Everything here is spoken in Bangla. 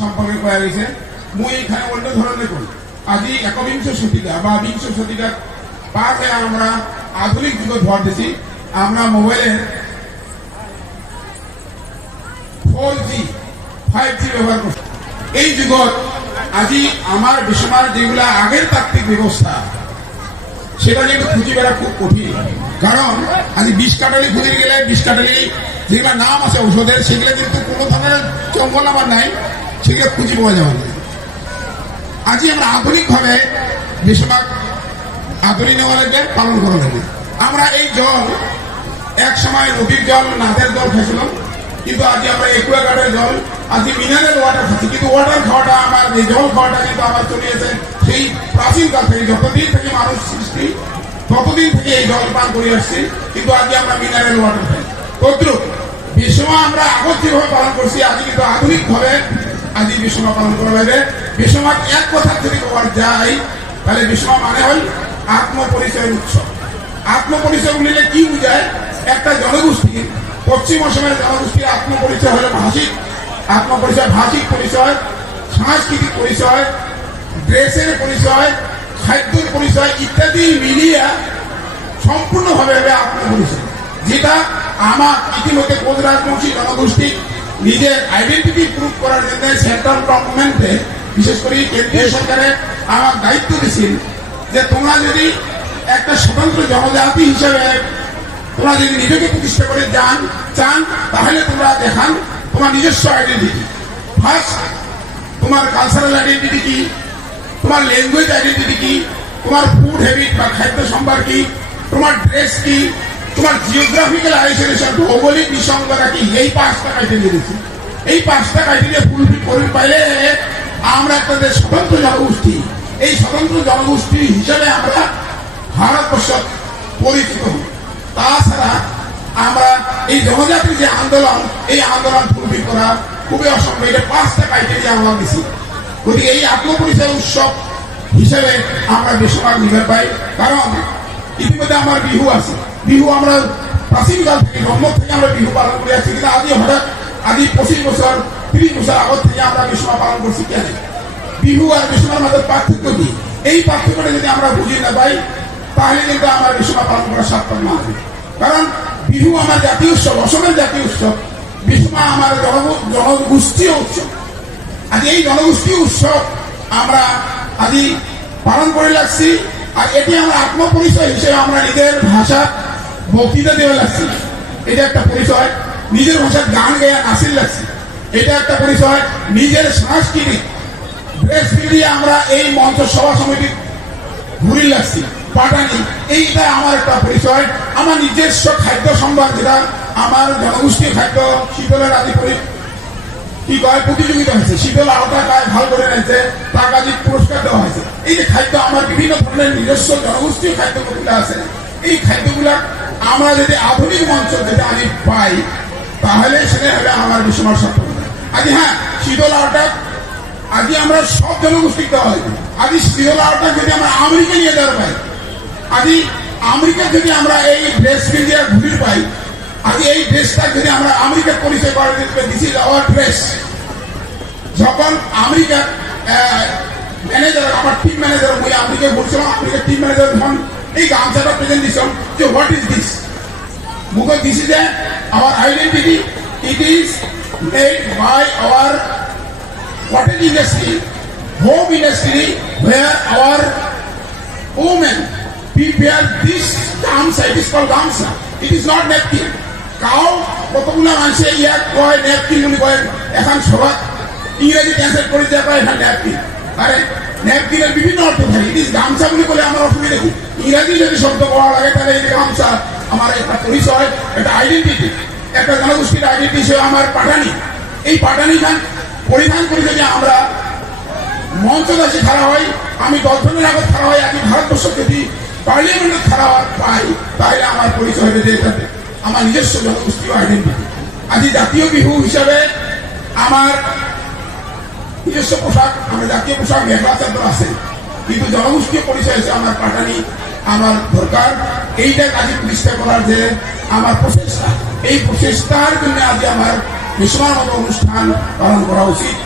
সম্পর্কে কয়া গেছে মই এখানে অন্য ধরনের করি আজি একবিংশ শতিকা বা বিংশ শতিকা পার হয়ে আমরা আধুনিক যুগে ভর দিছি আমরা মোবাইলের 4G 5G ব্যবহার করছি এই যুগত আজি আমার বিশ্বমার যেগুলা আগের তাত্ত্বিক ব্যবস্থা সেটা কিন্তু খুঁজে বেড়া খুব কঠিন কারণ আজি 20 কাটালি খুঁজে গেলে 20 কাটালি যেগুলা নাম আছে ঔষধের সেগুলো কিন্তু কোনো ধরনের জঙ্গল আমার নাই সেগুলো খুঁজে পাওয়া যাবে না আজি আমরা আধুনিকভাবে বেশিরভাগ আধুনিক নেওয়া লাগবে পালন করা লাগবে আমরা এই জল এক সময় নদীর জল নাথের জল খাইছিলাম কিন্তু আজ আমরা একুয়াগার্ডের জল আজ মিনারেল ওয়াটার খাচ্ছি কিন্তু ওয়াটার খাওয়াটা আমার এই জল খাওয়াটা কিন্তু আমার চলে গেছে সেই প্রাচীনকাল থেকে যতদিন থেকে মানুষ সৃষ্টি ততদিন থেকে এই জল পান করে আসছি কিন্তু আজ আমরা মিনারেল ওয়াটার খাই তদ্রুপ বিশ্বমা আমরা আগত যেভাবে পালন করছি আজ কিন্তু আধুনিকভাবে আজ বিশ্বমা পালন করা লাগে বিশ্বমা এক কথা যদি পাওয়া যায় তাহলে বিশ্বমা মানে হল আত্মপরিচয়ের উৎসব আত্মপরিচয় বলিলে কি বুঝায় একটা জনগোষ্ঠী পশ্চিম অসমের জনগোষ্ঠীর আত্মপরিচয় হলো ভাষিক আত্মপরিচয় ভাষিক পরিচয় সাংস্কৃতিক পরিচয় ড্রেসের পরিচয় খাদ্যের পরিচয় ইত্যাদি মিলিয়ে সম্পূর্ণভাবে আত্মপরিচয় যেটা আমার ইতিমধ্যে কোচ রাজবংশী জনগোষ্ঠী নিজের আইডেন্টিটি প্রুভ করার জন্য সেন্ট্রাল গভর্নমেন্টে বিশেষ করে কেন্দ্রীয় সরকারের আমার দায়িত্ব দিয়েছিল যে তোমরা যদি একটা স্বতন্ত্র জনজাতি হিসেবে তোমরা যদি নিজেকে প্রতিষ্ঠা করে চান তাহলে তোমরা দেখান তোমার নিজস্ব আইডেন্টিটি ফার্স্ট তোমার কালচারাল আইডেন্টিটি কি তোমার ল্যাঙ্গুয়েজ আইডেন্টিটি কি তোমার ফুড হ্যাবিট বা খাদ্য সম্ভার কি তোমার ড্রেস কি তোমার জিওগ্রাফিক্যাল আইসোলেশন ভৌগোলিক নিঃসঙ্গতা কি এই 5টা ক্রাইটেরিয়া দিচ্ছি এই 5টা ক্রাইটেরিয়া ফুলফিল করে পাইলে আমরা একটা স্বতন্ত্র জনগোষ্ঠী এই স্বতন্ত্র জনগোষ্ঠী হিসেবে আমরা ভারতবর্ষ পরিচিত হই তাছাড়া আমরা এই জনজাতির যে আন্দোলন এই আন্দোলন ফুলফিল করা খুবই অসম্ভব এটা 5টা ক্রাইটেরিয়া আমরা দিচ্ছি গতিকে এই আত্মপরিচয় উৎসব হিসেবে আমরা বেশিরভাগ নিবে পাই কারণ ইতিমধ্যে আমার বিহু আছে বিহু আমরা প্রাচীনকাল থেকে জন্ম থেকে আমরা বিহু পালন করে আসছি কিন্তু আজ হঠাৎ আজ 25 বছর 30 বছর আগত থেকে আমরা বিশ্বমা পালন করছি কেন বিহু আর বিশ্বমার মাঝে পার্থক্য কি এই পার্থক্যটা যদি আমরা বুঝি না পাই তাহলে কিন্তু আমার বিশ্বমা পালন করা সার্থক না হবে কারণ বিহু আমার জাতীয় উৎসব অসমের জাতীয় উৎসব বিশ্বমা আমার জনগোষ্ঠীয় উৎসব আজ এই জনগোষ্ঠী উৎসব আমরা আজ পালন করে লাগছি আর এটি আমরা আত্মপরিচয় হিসেবে আমরা নিজের ভাষা বক্তৃতা দেওয়া লাগছি এটা একটা পরিচয় নিজের ভাষার গান গেয়া নাচিল লাগছি এটা একটা পরিচয় নিজের সাংস্কৃতিক ড্রেস দিয়ে আমরা এই মঞ্চ সভা সমিতি ঘুরি লাগছি পাটানি এইটা আমার একটা পরিচয় আমার নিজস্ব খাদ্য সম্ভার যেটা আমার জনগোষ্ঠীয় খাদ্য শীতলের আদি কি কয় প্রতিযোগিতা হয়েছে শীতল আওতা গায়ে ভাল করে নিয়েছে তাকে আজ পুরস্কার দেওয়া হয়েছে এই যে খাদ্য আমার বিভিন্ন ধরনের নিজস্ব জনগোষ্ঠীয় খাদ্যগুলো আছে এই খাদ্যগুলা আমরা যদি আধুনিক মঞ্চ যদি আমি পাই তাহলে সেটা হবে আমার বিশ্বমার সফলতা আজ হ্যাঁ শীতল আওতা আজ আমরা সব জনগোষ্ঠীকে দেওয়া হয়েছে আজ শীতল আওতা যদি আমরা আমেরিকা নিয়ে যাওয়ার পাই আজ আমেরিকা যদি আমরা এই ড্রেস দিয়ে ঘুরে পাই আজ এই ড্রেসটা যদি আমরা আমেরিকার পরিচয় করে দিতে দিস ইজ আওয়ার ড্রেস যখন আমেরিকার ম্যানেজার আমার টিম ম্যানেজার মই আমেরিকায় বলছিলাম আমেরিকার টিম ম্যানেজার যখন এই গামছাটা প্রেজেন্ট দিছিলাম যে হোয়াট ইজ দিস মুখ this is our identity it is made by our cottage industry, home industry, where our women prepare this gamsa. It is called gamsa. It is not napkin. Cow, কতগুলো মানুষে ইয়াক কয় ন্যাপকিন বলে কয় এখন সবাই ইংরেজি ট্রান্সলেট করে দেওয়া কয় এখন ন্যাপকিন আরে ন্যাপকিনের বিভিন্ন অর্থ থাকে ইট ইজ গামছা বলে আমরা অসুবিধা দেখি ইংরাজি যদি শব্দ করা লাগে তাহলে এই গামছা আমার একটা পরিচয় একটা আইডেন্টিটি একটা জনগোষ্ঠীর আইডেন্টিটি হিসেবে আমার পাঠানি এই পাঠানি খান পরিধান করে যদি আমরা মঞ্চদাসী খাড়া হয় আমি 10 জনের আগত খাড়া হয় আমি ভারতবর্ষ যদি পার্লামেন্টে খাড়া পাই তাহলে আমার পরিচয় হবে যে আমার নিজস্ব জনগোষ্ঠীয় আইডেন্টিটি আজ জাতীয় বিহু হিসাবে আমার নিজস্ব পোশাক আমার জাতীয় পোশাক মেঘলা চাদর আছে কিন্তু জনগোষ্ঠীয় পরিচয় হচ্ছে আমার পাঠানি আমার দরকার এইটা কাজে প্রতিষ্ঠা করার যে আমার প্রচেষ্টা এই প্রচেষ্টার জন্য আজ আমার বিশ্বমার মতো অনুষ্ঠান পালন করা উচিত।